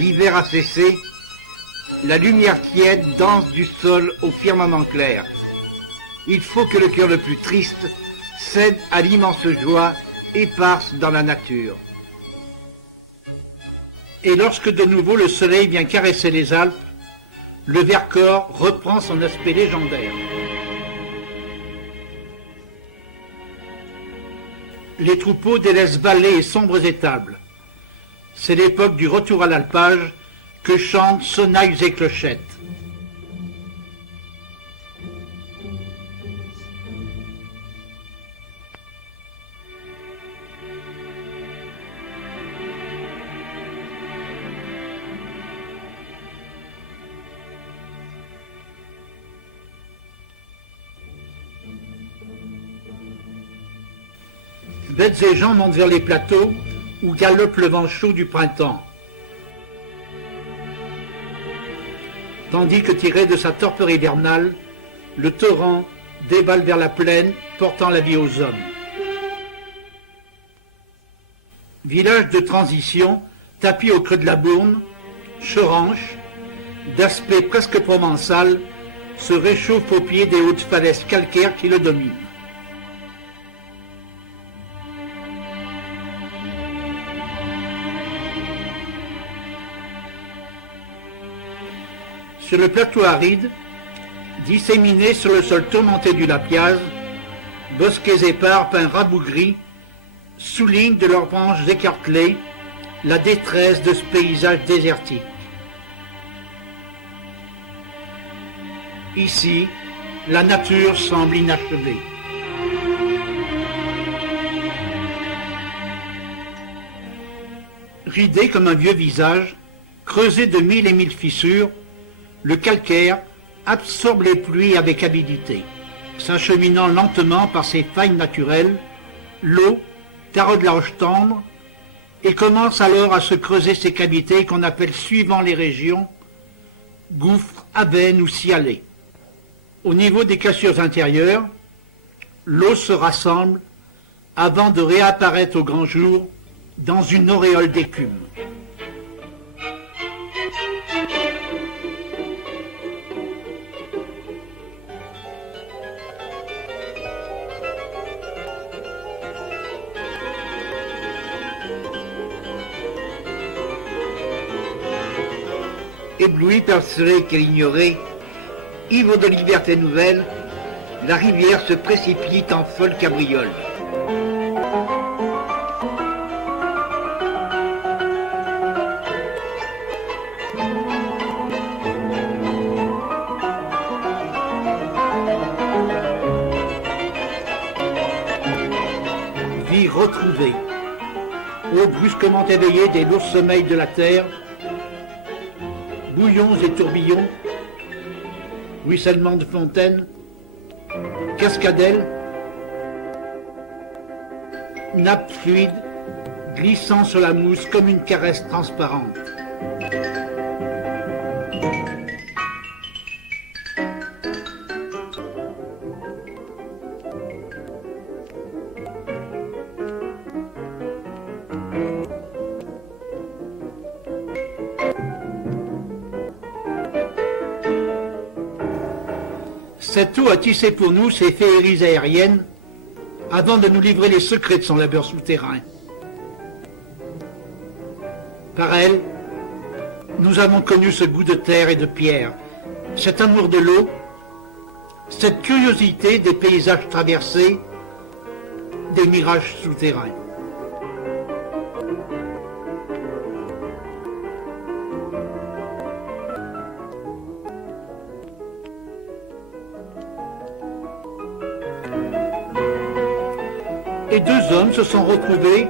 l'hiver a cessé, la lumière tiède danse du sol au firmament clair. Il faut que le cœur le plus triste cède à l'immense joie éparse dans la nature. Et lorsque de nouveau le soleil vient caresser les Alpes, le Vercors reprend son aspect légendaire. Les troupeaux délaissent vallées et sombres étables. C'est l'époque du retour à l'alpage que chantent sonnailles et clochettes. Bêtes et gens montent vers les plateaux où galope le vent chaud du printemps. Tandis que tiré de sa torpeur hivernale, le torrent dévale vers la plaine, portant la vie aux hommes. Village de transition, tapis au creux de la Bourne, Choranche, d'aspect presque provençal, se réchauffe au pied des hautes falaises calcaires qui le dominent. Sur le plateau aride, disséminés sur le sol tourmenté du Lapiaz, bosquets épars peints rabougris soulignent de leurs branches écartelées la détresse de ce paysage désertique. Ici, la nature semble inachevée. Ridé comme un vieux visage, creusé de mille et mille fissures, le calcaire absorbe les pluies avec avidité. S'acheminant lentement par ses failles naturelles, l'eau taraude la roche tendre et commence alors à se creuser ces cavités qu'on appelle, suivant les régions, gouffres, avennes ou cialées. Au niveau des cassures intérieures, l'eau se rassemble avant de réapparaître au grand jour dans une auréole d'écume. Ébloui par ce soleil qu'elle ignorait, ivre de liberté nouvelle, la rivière se précipite en folle cabriole. Vie retrouvée, eau brusquement éveillée des lourds sommeils de la terre, bouillons et tourbillons, ruissellement de fontaines, cascadelles, nappes fluides glissant sur la mousse comme une caresse transparente. Cette eau a tissé pour nous ses féeries aériennes avant de nous livrer les secrets de son labeur souterrain. Par elle, nous avons connu ce goût de terre et de pierre, cet amour de l'eau, cette curiosité des paysages traversés, des mirages souterrains. Et deux hommes se sont retrouvés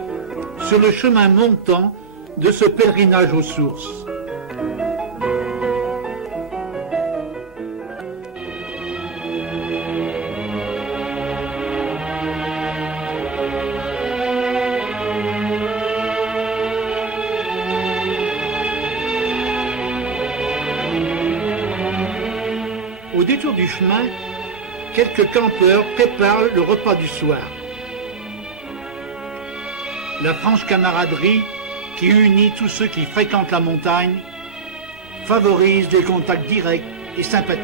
sur le chemin montant de ce pèlerinage aux sources. Au détour du chemin, quelques campeurs préparent le repas du soir. La franche camaraderie qui unit tous ceux qui fréquentent la montagne, favorise des contacts directs et sympathiques.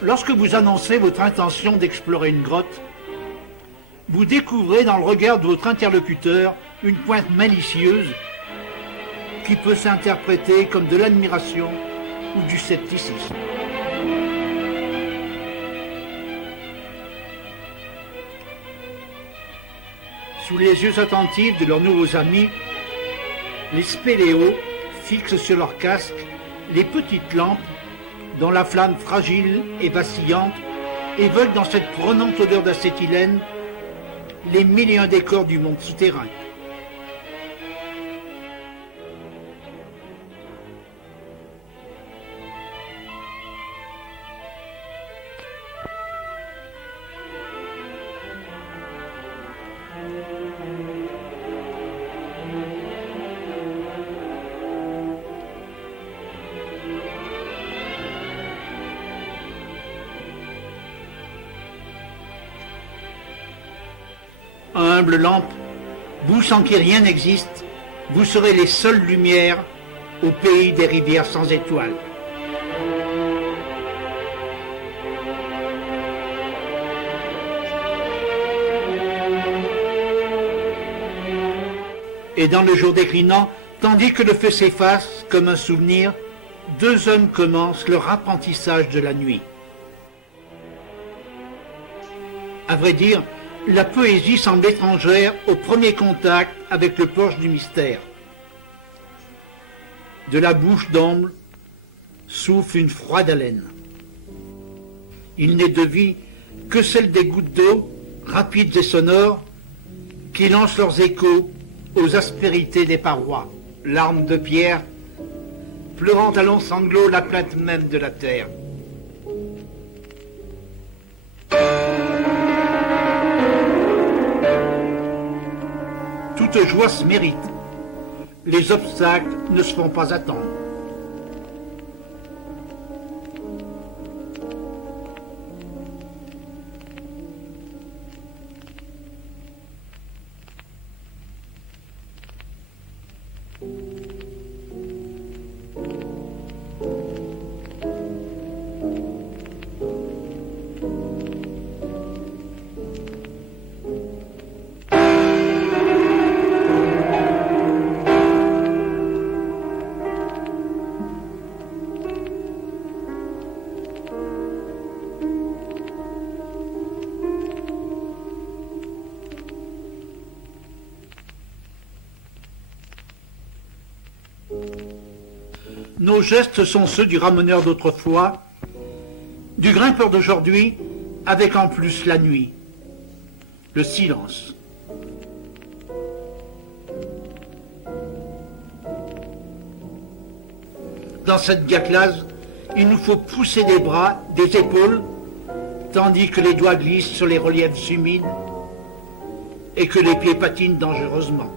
Lorsque vous annoncez votre intention d'explorer une grotte, vous découvrez dans le regard de votre interlocuteur une pointe malicieuse qui peut s'interpréter comme de l'admiration ou du scepticisme. Sous les yeux attentifs de leurs nouveaux amis, les spéléos fixent sur leur casque les petites lampes dont la flamme fragile et vacillante évoque dans cette prenante odeur d'acétylène les mille et un décors du monde souterrain. Humble lampe, vous sans qui rien n'existe, vous serez les seules lumières au pays des rivières sans étoiles. Et dans le jour déclinant, tandis que le feu s'efface comme un souvenir, deux hommes commencent leur apprentissage de la nuit. À vrai dire, la poésie semble étrangère au premier contact avec le porche du mystère. De la bouche d'ombre souffle une froide haleine. Il n'est de vie que celle des gouttes d'eau, rapides et sonores, qui lancent leurs échos aux aspérités des parois. Larmes de pierre, pleurant à longs sanglots la plainte même de la terre. Toute joie se mérite. Les obstacles ne se font pas attendre. Nos gestes sont ceux du ramoneur d'autrefois, du grimpeur d'aujourd'hui, avec en plus la nuit, le silence. Dans cette gaclase, il nous faut pousser des bras, des épaules, tandis que les doigts glissent sur les reliefs humides et que les pieds patinent dangereusement.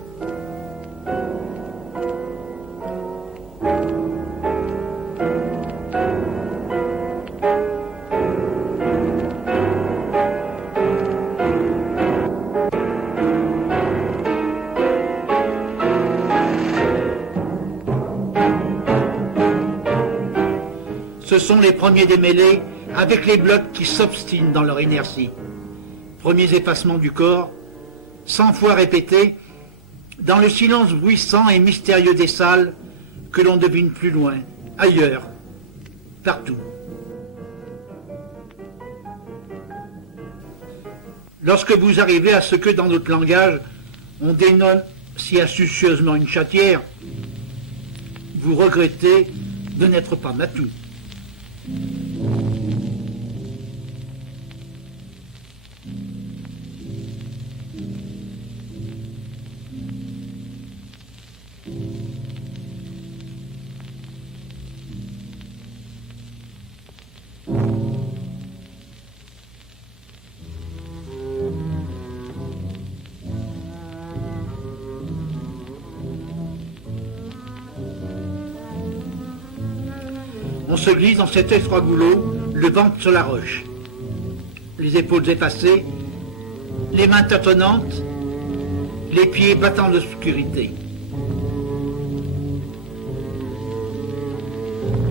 Ce sont les premiers démêlés avec les blocs qui s'obstinent dans leur inertie. Premiers effacements du corps, 100 fois répétés, dans le silence bruissant et mystérieux des salles que l'on devine plus loin, ailleurs, partout. Lorsque vous arrivez à ce que dans notre langage on dénomme si astucieusement une chatière, vous regrettez de n'être pas matou. On se glisse dans cet étroit goulot, le ventre sur la roche. Les épaules effacées, les mains tâtonnantes, les pieds battant l'obscurité.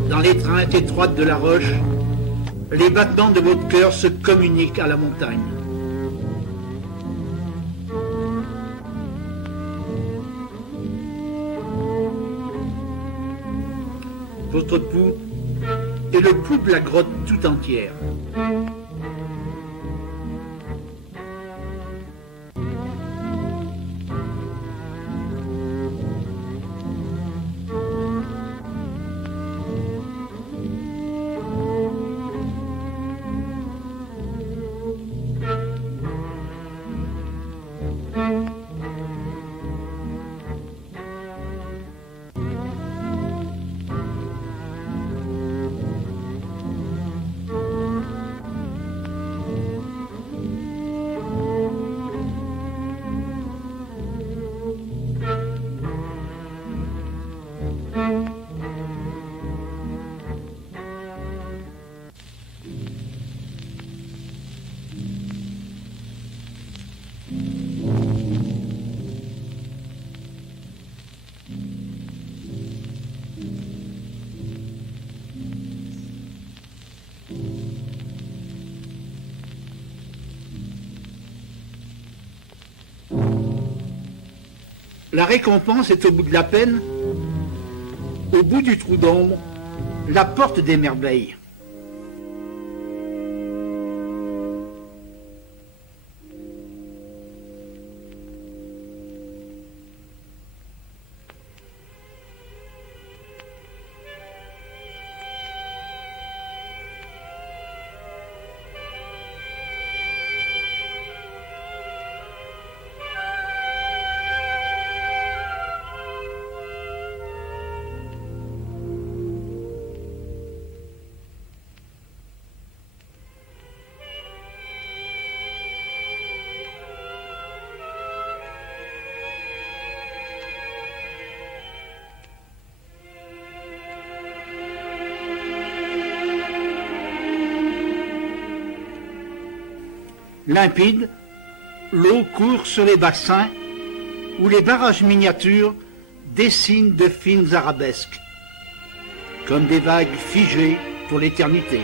Dans l'étreinte étroite de la roche, les battements de votre cœur se communiquent à la montagne. Votre pouls est le pouls de la grotte tout entière. La récompense est au bout de la peine, au bout du trou d'ombre, la porte des merveilles. Limpide, l'eau court sur les bassins où les barrages miniatures dessinent de fines arabesques, comme des vagues figées pour l'éternité.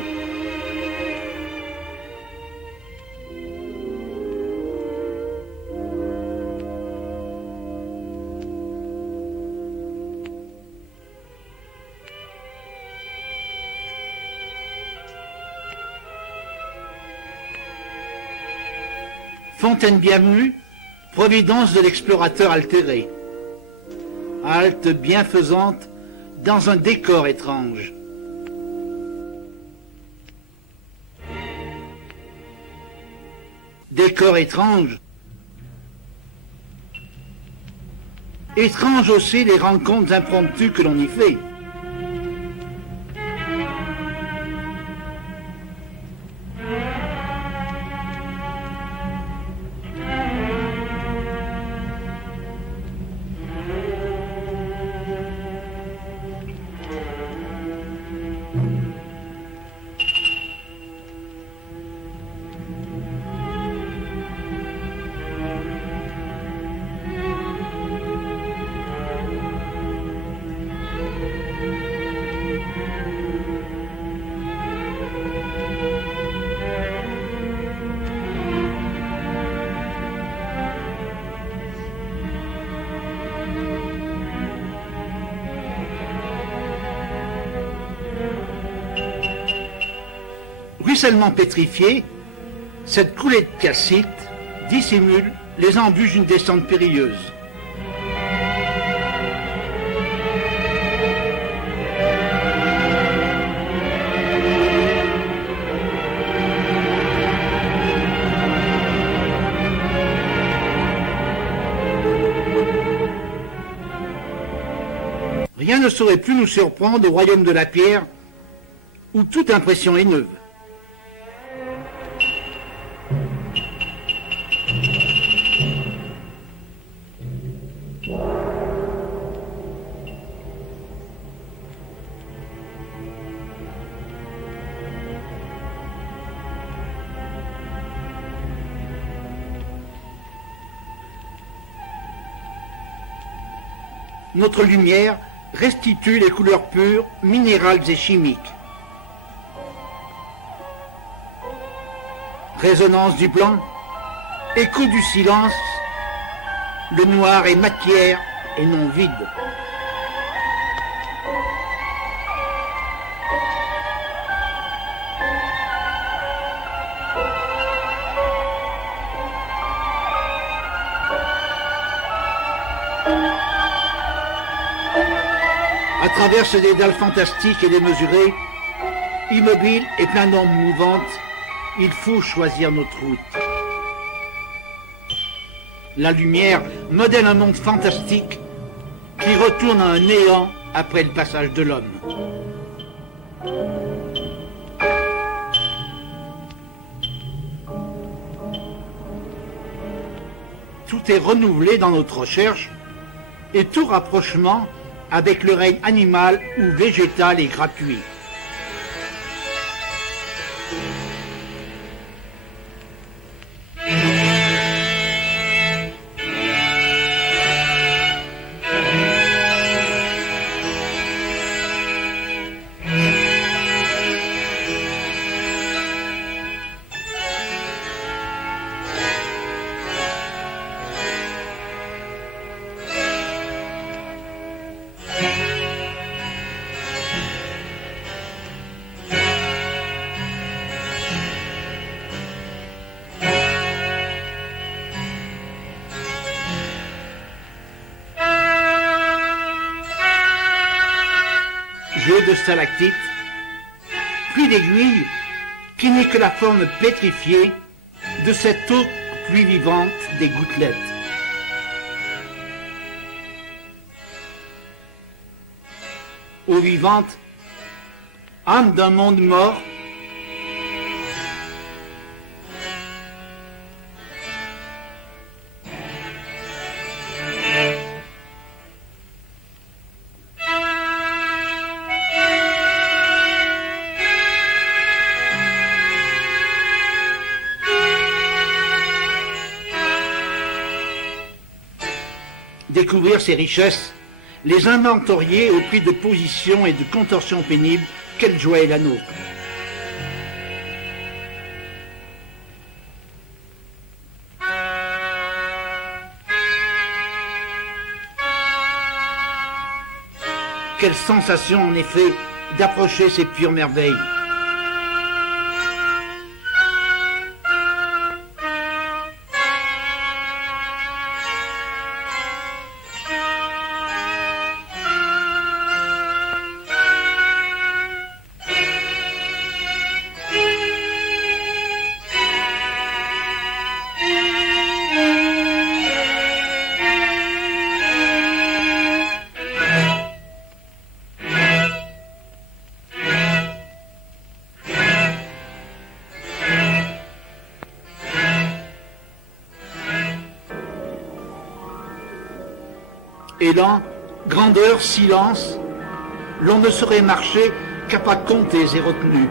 Fontaine bienvenue, providence de l'explorateur altéré. Halte bienfaisante dans un décor étrange. Décor étrange. Étrange aussi les rencontres impromptues que l'on y fait. Ruissellement pétrifié, cette coulée de calcite dissimule les embûches d'une descente périlleuse. Rien ne saurait plus nous surprendre au royaume de la pierre, où toute impression est neuve. notre lumière restitue les couleurs pures, minérales et chimiques. Résonance du blanc, écho du silence, le noir est matière et non vide. À travers ce dédale fantastique et démesuré, immobile et plein d'ombres mouvantes, il faut choisir notre route. La lumière modèle un monde fantastique qui retourne à un néant après le passage de l'homme. Tout est renouvelé dans notre recherche et tout rapprochement avec le règne animal ou végétal est gratuit. Jeu de stalactites, pluie d'aiguilles qui n'est que la forme pétrifiée de cette eau pluie vivante des gouttelettes. Eau vivante, âme d'un monde mort, découvrir ses richesses, les inventorier au prix de positions et de contorsions pénibles, quelle joie est la nôtre. Quelle sensation en effet d'approcher ces pures merveilles. Élan, grandeur, silence, l'on ne saurait marcher qu'à pas comptés et retenus.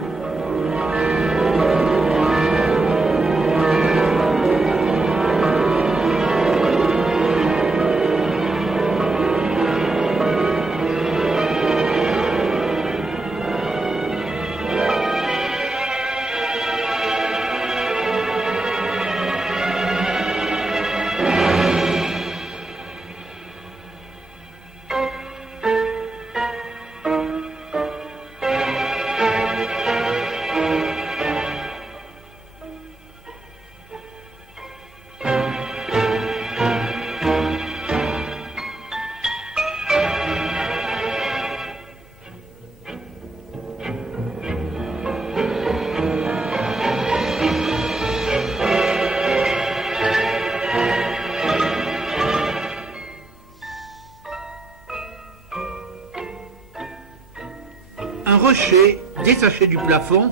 Un rocher détaché du plafond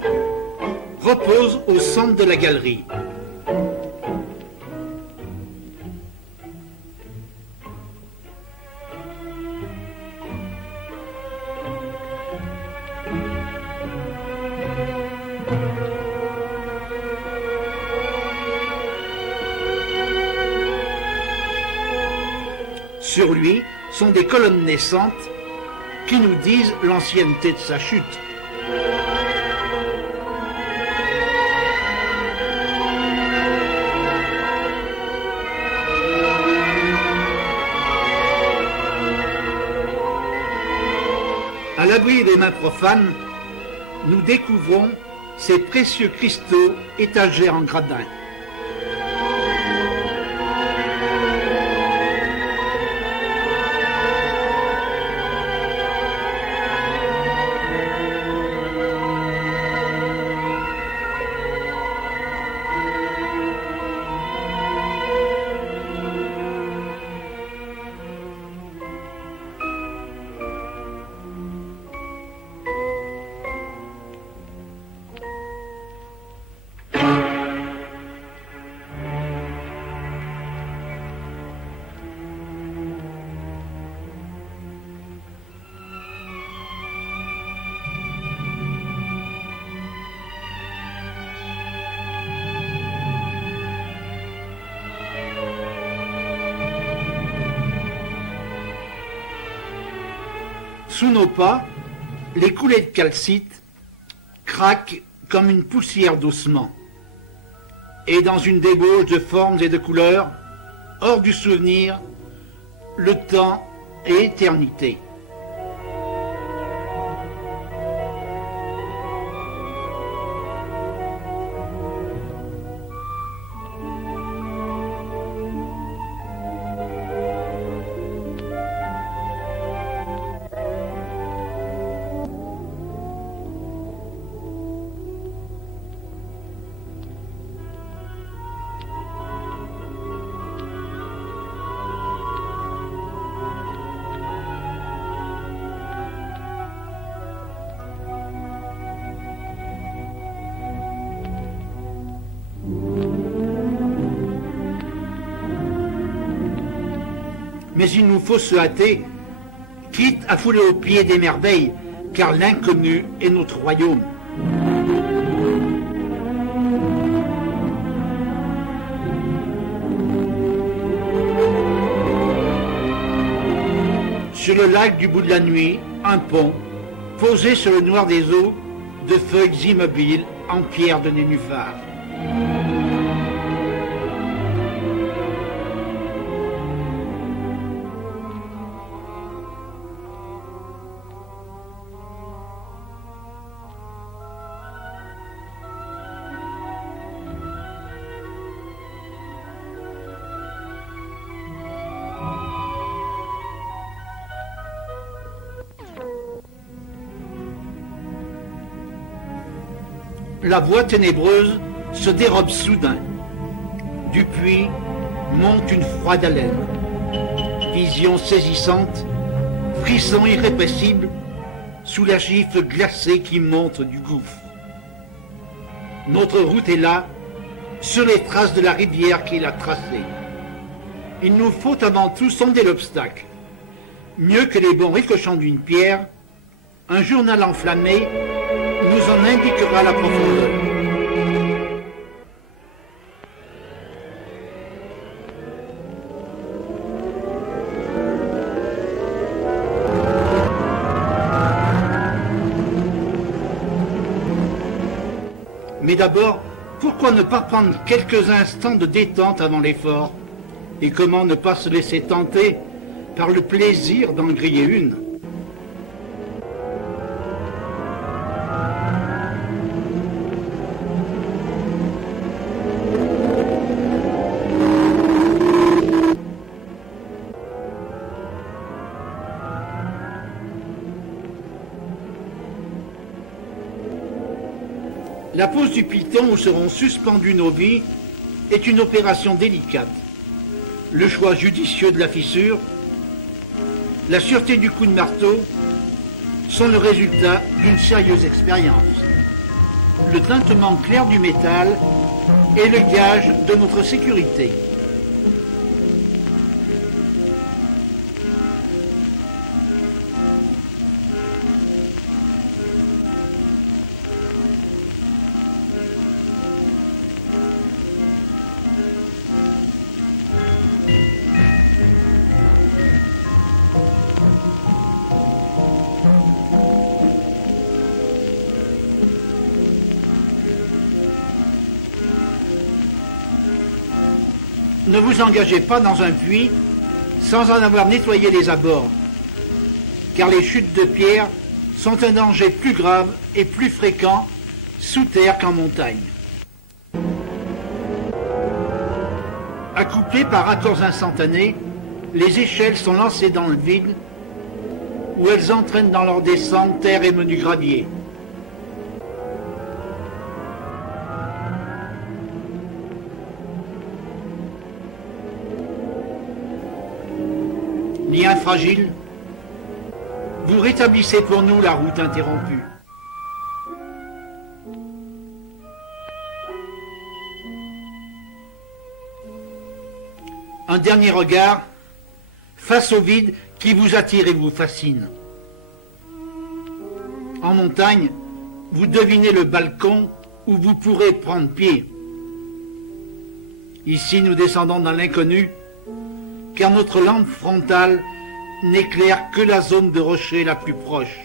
repose au centre de la galerie. Sur lui, sont des colonnes naissantes qui nous disent l'ancienneté de sa chute. À l'abri des mains profanes, nous découvrons ces précieux cristaux étagés en gradins. Sous nos pas, les coulées de calcite craquent comme une poussière d'ossement. Et dans une débauche de formes et de couleurs, hors du souvenir, le temps et l'éternité. Mais il nous faut se hâter, quitte à fouler aux pieds des merveilles, car l'inconnu est notre royaume. Sur le lac du bout de la nuit, un pont, posé sur le noir des eaux, de feuilles immobiles en pierre de nénuphar. La voie ténébreuse se dérobe soudain. Du puits monte une froide haleine. Vision saisissante, frisson irrépressible, sous la gifle glacée qui monte du gouffre. Notre route est là, sur les traces de la rivière qui l'a tracée. Il nous faut avant tout sonder l'obstacle. Mieux que les bons ricochants d'une pierre, un journal enflammé nous en indiquera la profondeur. Mais d'abord, pourquoi ne pas prendre quelques instants de détente avant l'effort? Et comment ne pas se laisser tenter par le plaisir d'en griller une? La pose du piton où seront suspendues nos vies est une opération délicate. Le choix judicieux de la fissure, la sûreté du coup de marteau sont le résultat d'une sérieuse expérience. Le tintement clair du métal est le gage de notre sécurité. Ne vous engagez pas dans un puits sans en avoir nettoyé les abords, car les chutes de pierre sont un danger plus grave et plus fréquent sous terre qu'en montagne. Accouplées par raccords instantanés, les échelles sont lancées dans le vide où elles entraînent dans leur descente terre et menu gravier. Lien fragile, vous rétablissez pour nous la route interrompue. Un dernier regard face au vide qui vous attire et vous fascine. En montagne, vous devinez le balcon où vous pourrez prendre pied. Ici, nous descendons dans l'inconnu, car notre lampe frontale n'éclaire que la zone de rocher la plus proche.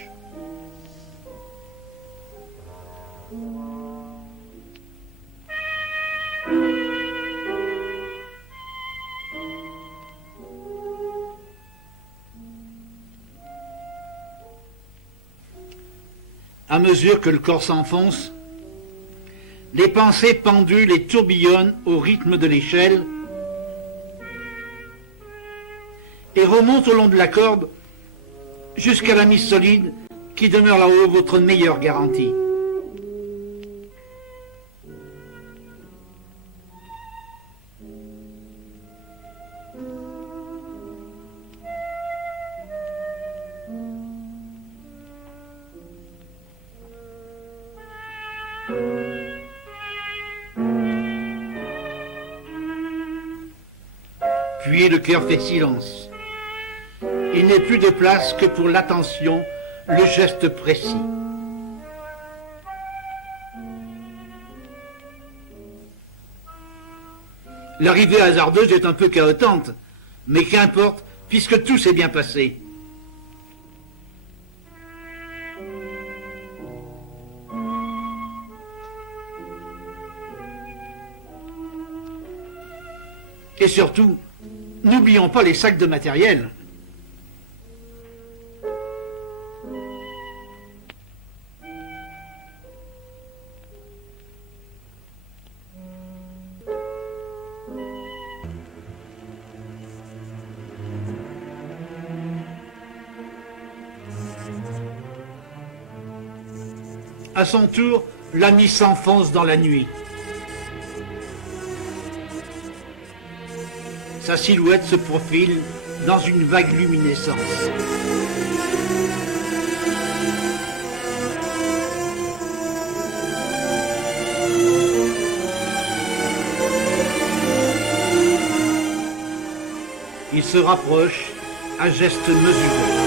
À mesure que le corps s'enfonce, les pensées pendulent et tourbillonnent au rythme de l'échelle et remontent au long de la corde jusqu'à la mise solide qui demeure là-haut votre meilleure garantie. Puis le cœur fait silence. Il n'est plus de place que pour l'attention, le geste précis. L'arrivée hasardeuse est un peu chaotante, mais qu'importe, puisque tout s'est bien passé. Et surtout, n'oublions pas les sacs de matériel. À son tour, l'ami s'enfonce dans la nuit. Sa silhouette se profile dans une vague luminescence. Il se rapproche à gestes mesurés.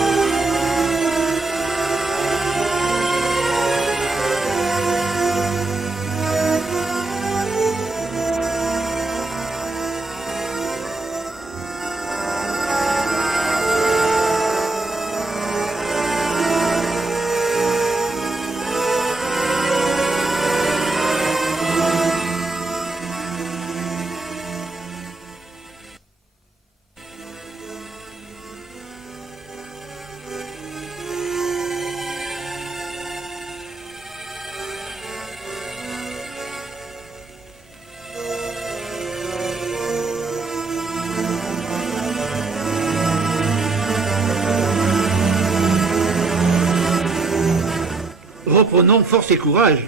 Reprenons force et courage.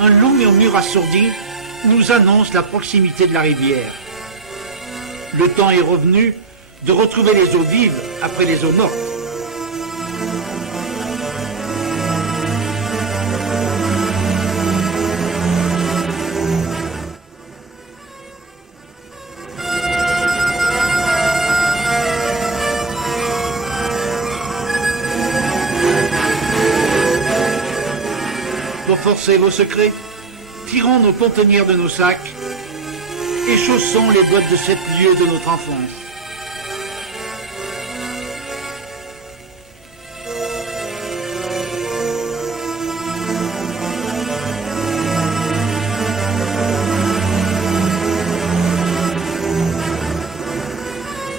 Un long murmure assourdi nous annonce la proximité de la rivière. Le temps est revenu de retrouver les eaux vives après les eaux mortes. Pour forcer vos secrets, tirons nos conteneurs de nos sacs et chaussons les boîtes de 7 lieues de notre enfance.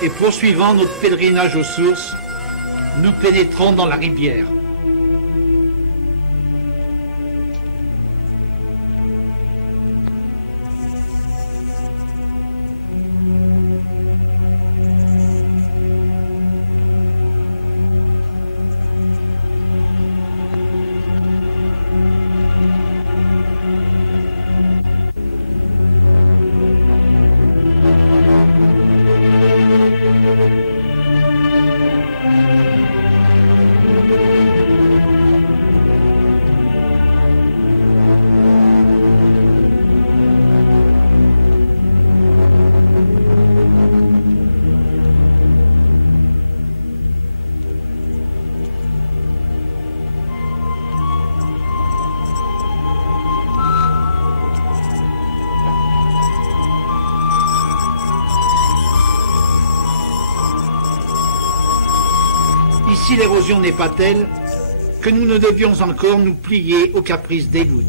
et poursuivant notre pèlerinage aux sources, nous pénétrons dans la rivière. Ici, l'érosion n'est pas telle que nous ne devions encore nous plier aux caprices des gouttes.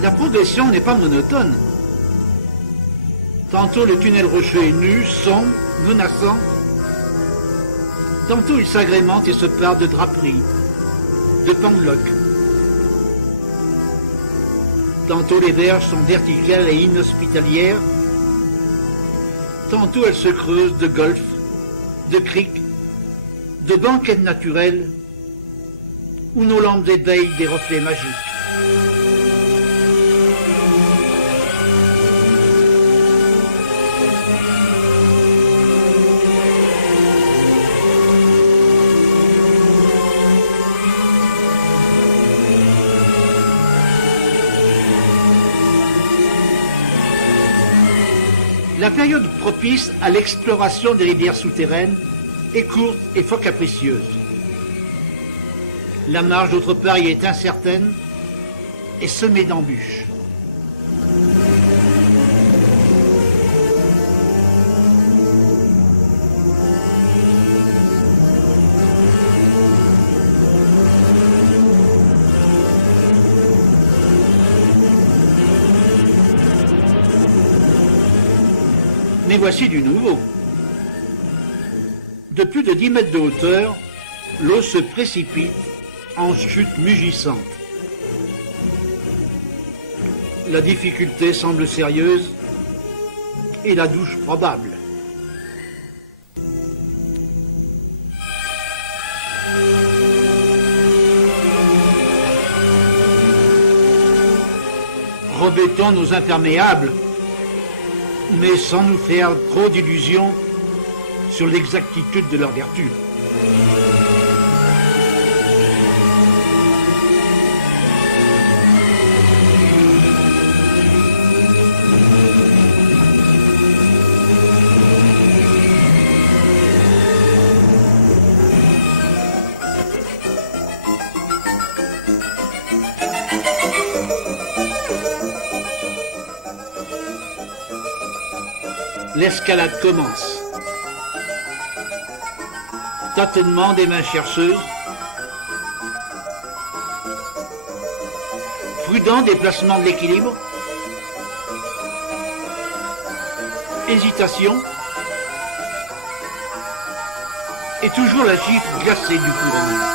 La progression n'est pas monotone. Tantôt le tunnel rocheux est nu, sombre, menaçant. Tantôt il s'agrémente et se pare de draperies, de pendeloques. Tantôt les berges sont verticales et inhospitalières. Tantôt elles se creusent de golfs, de criques, de banquettes naturelles où nos lampes éveillent des reflets magiques. La période propice à l'exploration des rivières souterraines est courte et fort capricieuse. La marge d'autre part y est incertaine et semée d'embûches. Mais voici du nouveau. De plus de 10 mètres de hauteur, l'eau se précipite en chute mugissante. La difficulté semble sérieuse et la douche probable. Revêtons nos imperméables, mais sans nous faire trop d'illusions sur l'exactitude de leur vertu. L'escalade commence. Tâtonnement des mains chercheuses. Prudent déplacement de l'équilibre. Hésitation. Et toujours la gifle glacée du courant.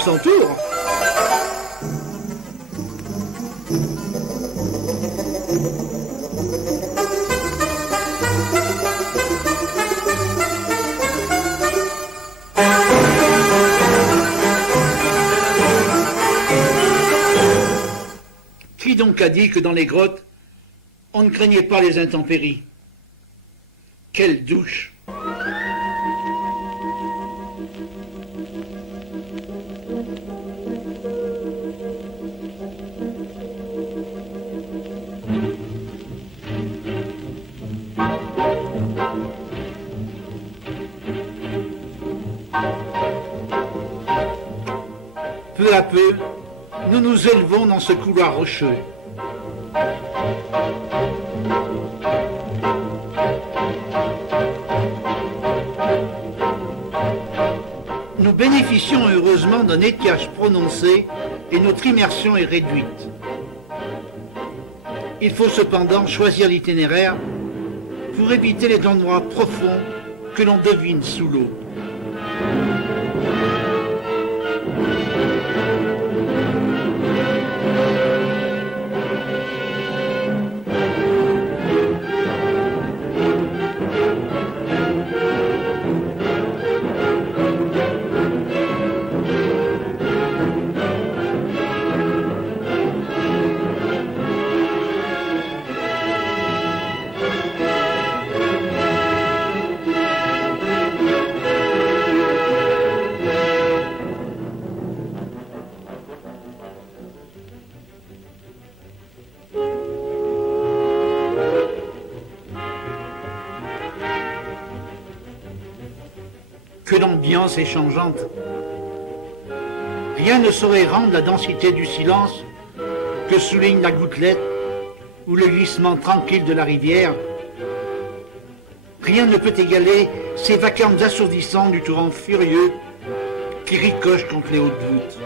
son tour. Qui donc a dit que dans les grottes, on ne craignait pas les intempéries? Quelle douche! Peu à peu, nous nous élevons dans ce couloir rocheux. Nous bénéficions heureusement d'un étiage prononcé et notre immersion est réduite. Il faut cependant choisir l'itinéraire pour éviter les endroits profonds que l'on devine sous l'eau. Que l'ambiance est changeante. Rien ne saurait rendre la densité du silence que souligne la gouttelette ou le glissement tranquille de la rivière. Rien ne peut égaler ces vacarmes assourdissantes du torrent furieux qui ricoche contre les hautes voûtes.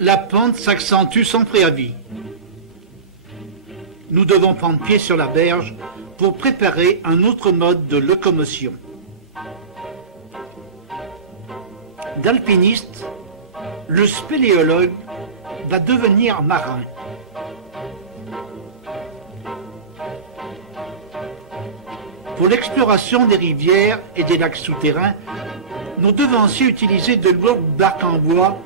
La pente s'accentue sans préavis. Nous devons prendre pied sur la berge pour préparer un autre mode de locomotion. D'alpiniste, le spéléologue va devenir marin. Pour l'exploration des rivières et des lacs souterrains, nos devanciers utilisaient de lourdes barques en bois,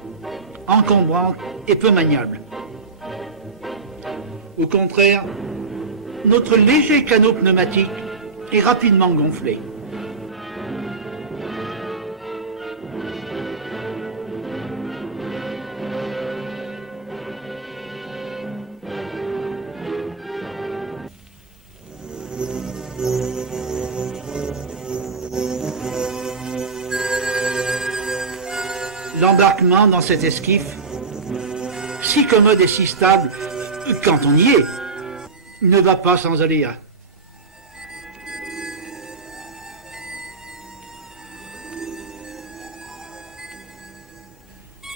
encombrante et peu maniable. Au contraire, notre léger canot pneumatique est rapidement gonflé. L'embarquement dans cette esquif, si commode et si stable, quand on y est, ne va pas sans aléas.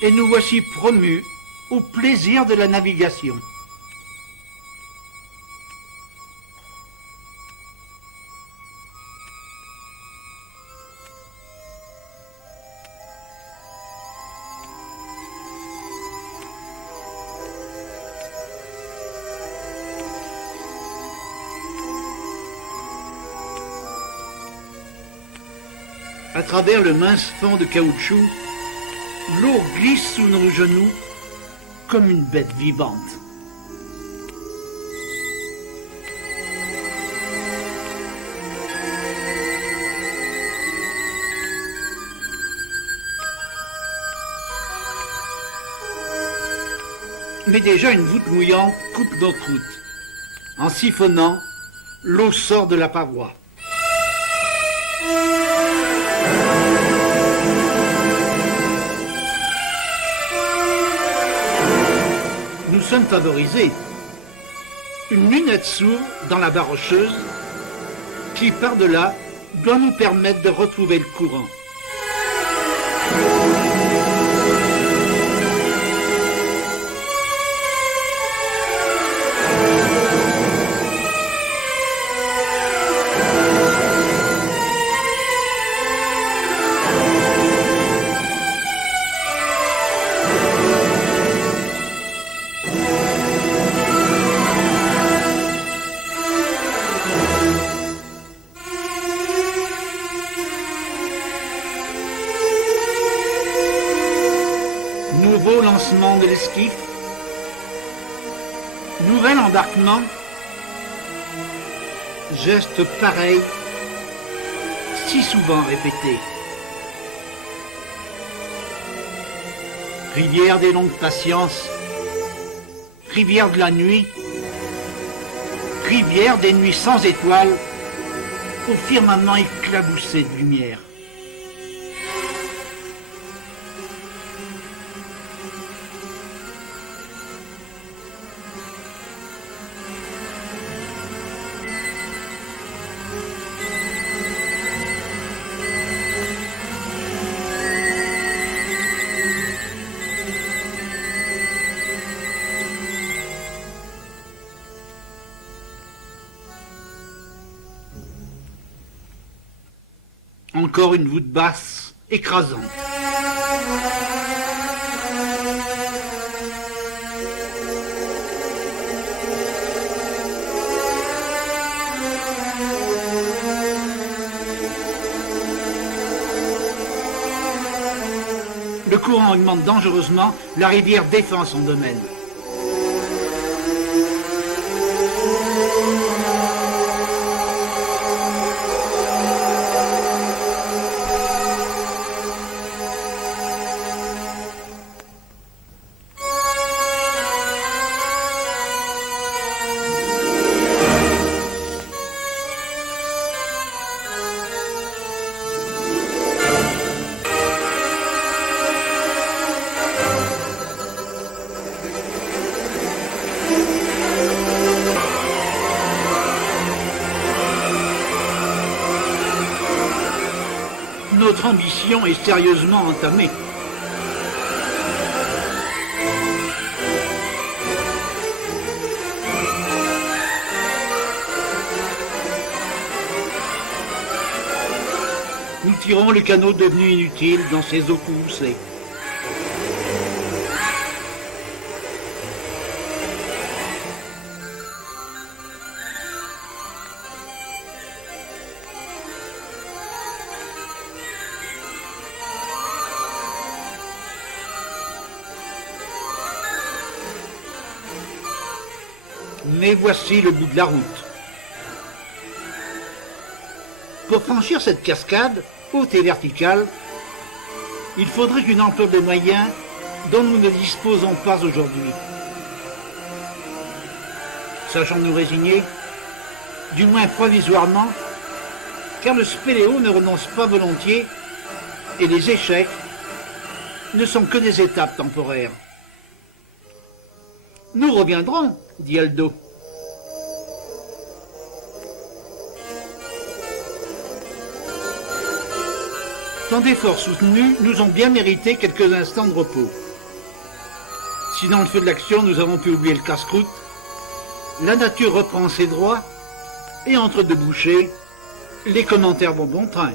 Et nous voici promus au plaisir de la navigation. À travers le mince fond de caoutchouc, l'eau glisse sous nos genoux comme une bête vivante. Mais déjà une voûte mouillante coupe notre route. En siphonnant, l'eau sort de la paroi. Nous sommes favorisés. Une lunette s'ouvre dans la barre rocheuse qui, par-delà, doit nous permettre de retrouver le courant. Nouveau lancement de l'esquif, nouvel embarquement, geste pareil, si souvent répété. Rivière des longues patiences, rivière de la nuit, rivière des nuits sans étoiles, au firmament éclaboussé de lumière. Encore une voûte basse, écrasante. Le courant augmente dangereusement, la rivière défend son domaine. Notre ambition est sérieusement entamée. Nous tirons le canot devenu inutile dans ces eaux courroucées. Mais voici le bout de la route. Pour franchir cette cascade, haute et verticale, il faudrait une ampleur de moyens dont nous ne disposons pas aujourd'hui. Sachons-nous résigner, du moins provisoirement, car le spéléo ne renonce pas volontiers et les échecs ne sont que des étapes temporaires. Nous reviendrons, dit Aldo. Tant d'efforts soutenus nous ont bien mérité quelques instants de repos. Si dans le feu de l'action nous avons pu oublier le casse-croûte, la nature reprend ses droits et entre deux bouchées, les commentaires vont bon train.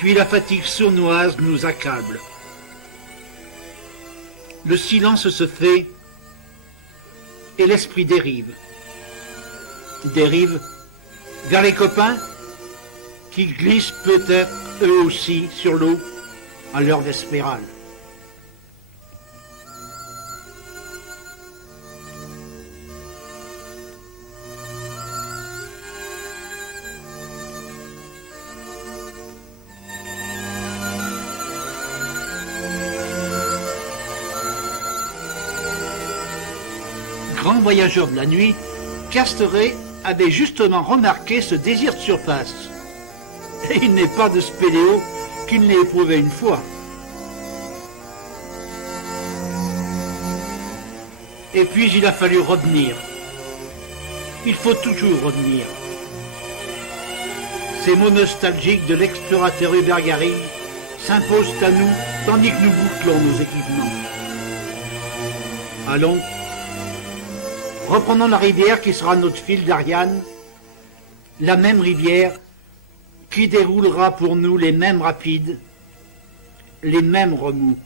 Puis la fatigue sournoise nous accable. Le silence se fait et l'esprit dérive. Dérive vers les copains qui glissent peut-être eux aussi sur l'eau à l'heure vespérale. Grand voyageur de la nuit, Casteret avait justement remarqué ce désir de surface. Et il n'est pas de spéléo qu'il n'ait éprouvé une fois. Et puis il a fallu revenir. Il faut toujours revenir. Ces mots nostalgiques de l'explorateur Hubert Garrigues s'imposent à nous tandis que nous bouclons nos équipements. Allons, reprenons la rivière qui sera notre fil d'Ariane, la même rivière qui déroulera pour nous les mêmes rapides, les mêmes remous.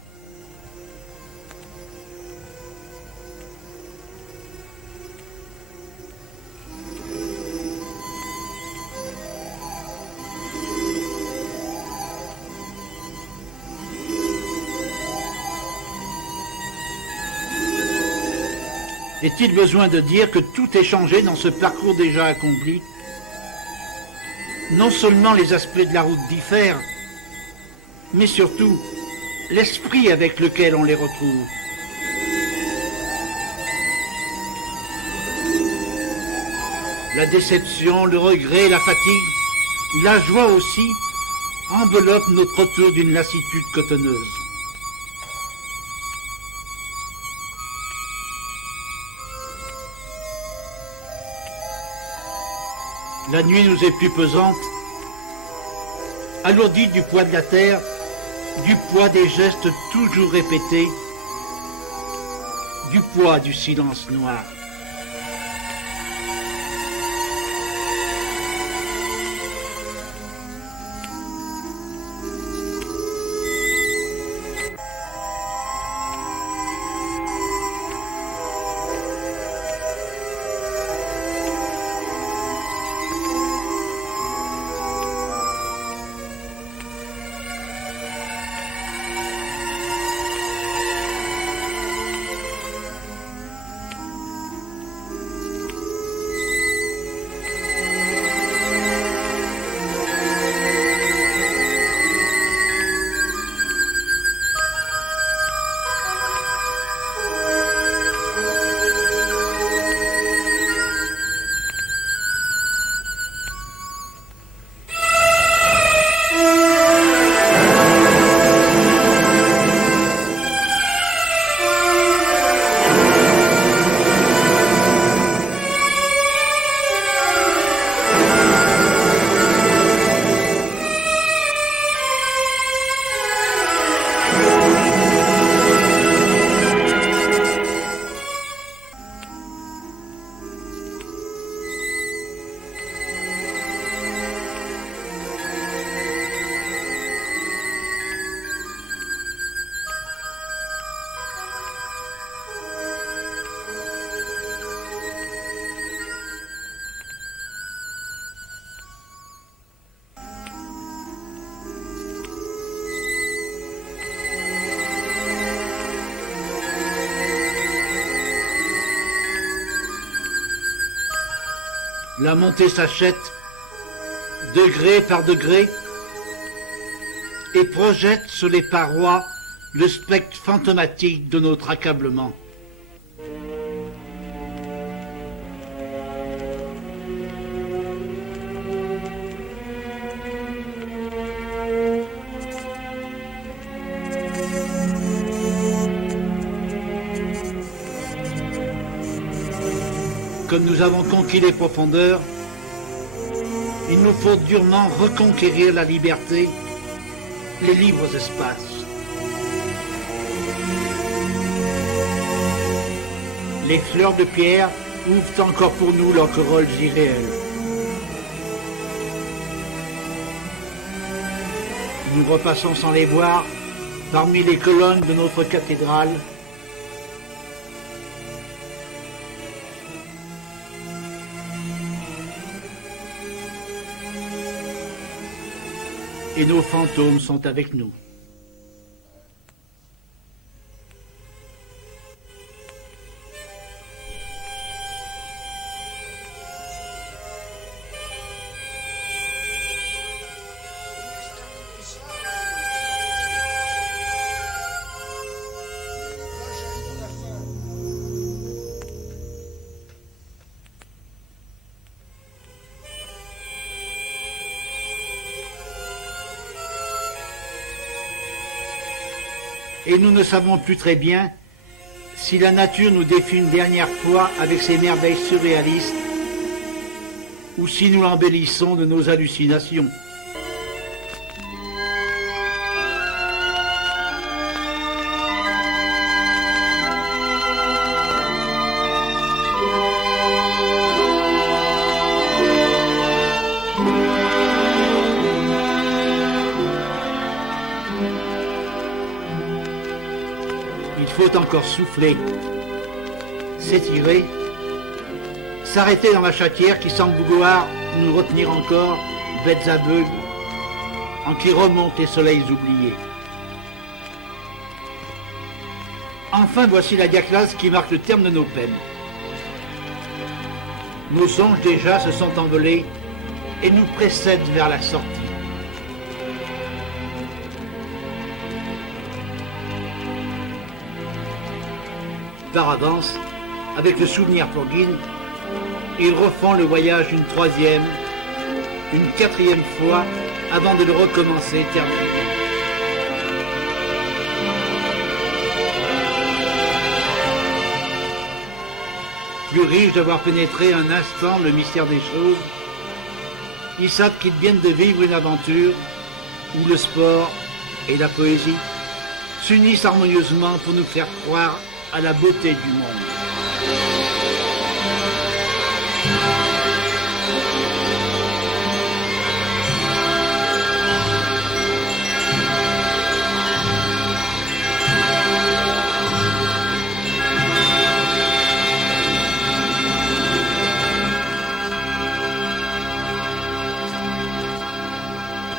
Est-il besoin de dire que tout est changé dans ce parcours déjà accompli? Non seulement les aspects de la route diffèrent, mais surtout l'esprit avec lequel on les retrouve. La déception, le regret, la fatigue, la joie aussi, enveloppent notre retour d'une lassitude cotonneuse. La nuit nous est plus pesante, alourdie du poids de la terre, du poids des gestes toujours répétés, du poids du silence noir. La montée s'achète, degré par degré, et projette sur les parois le spectre fantomatique de notre accablement. Comme nous avons conquis les profondeurs, il nous faut durement reconquérir la liberté, les libres espaces. Les fleurs de pierre ouvrent encore pour nous leurs corolles irréelles. Nous repassons sans les voir parmi les colonnes de notre cathédrale. Et nos fantômes sont avec nous. Et nous ne savons plus très bien si la nature nous défie une dernière fois avec ses merveilles surréalistes ou si nous l'embellissons de nos hallucinations. Il faut encore souffler, s'étirer, s'arrêter dans la chatière qui semble vouloir nous retenir encore, bêtes aveugles, en qui remontent les soleils oubliés. Enfin, voici la diaclase qui marque le terme de nos peines. Nos songes déjà se sont envolés et nous précèdent vers la sortie. Par avance, avec le souvenir pour guide, ils refont le voyage une troisième, une quatrième fois avant de le recommencer éternellement. Plus riches d'avoir pénétré un instant le mystère des choses, ils savent qu'ils viennent de vivre une aventure où le sport et la poésie s'unissent harmonieusement pour nous faire croire à la beauté du monde.